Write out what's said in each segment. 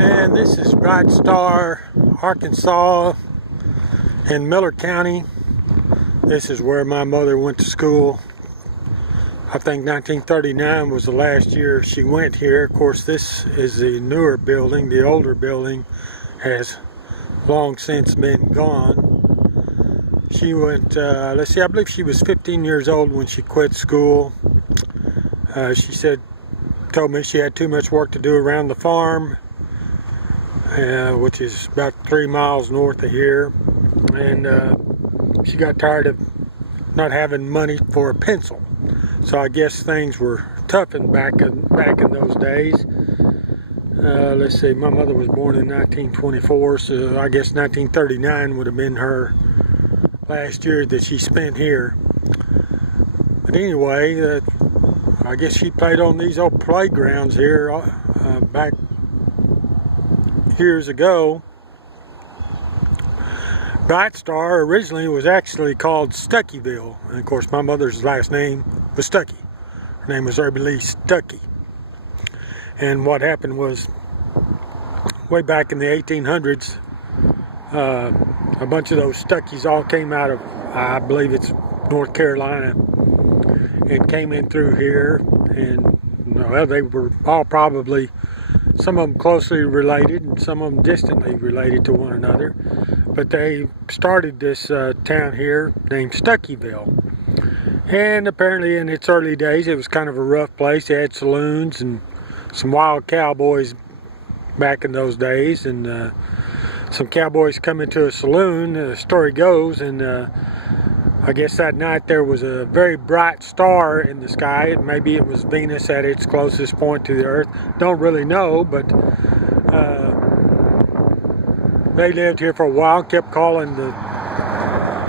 And this is Bright Star, Arkansas in Miller County. This is where my mother went to school. I think 1939 was the last year she went here. Of course, this is the newer building. The older building has long since been gone. She went, let's see, I believe she was 15 years old when she quit school. She told me she had too much work to do around the farm, which is about 3 miles north of here. And she got tired of not having money for a pencil. So I guess things were toughened back in those days. Let's see, my mother was born in 1924, so I guess 1939 would have been her last year that she spent here. But anyway, I guess she played on these old playgrounds here back years ago. Bright Star originally was actually called Stuckeyville, and of course my mother's last name was Stuckey. Her name was Lee Stuckey. And what happened was, way back in the 1800s, a bunch of those Stuckeys all came out of, I believe it's North Carolina, and came in through here. And well, they were all probably, some of them closely related and some of them distantly related to one another. But they started this town here named Stuckeyville. And apparently in its early days it was kind of a rough place. They had saloons and some wild cowboys back in those days. And some cowboys come into a saloon, the story goes, and I guess that night there was a very bright star in the sky. Maybe it was Venus at its closest point to the Earth. Don't really know, but they lived here for a while, kept calling the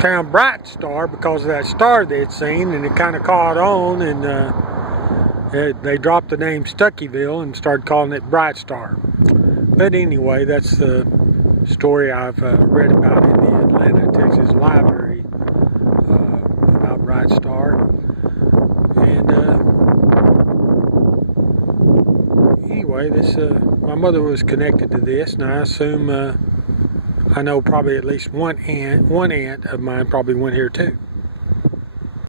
town Bright Star because of that star they'd seen, and it kind of caught on, and they dropped the name Stuckeyville and started calling it Bright Star. But anyway, that's the story I've read about in the Atlanta, Texas Library about Bright Star. And anyway, my mother was connected to this, and I assume I know probably at least one aunt of mine probably went here too.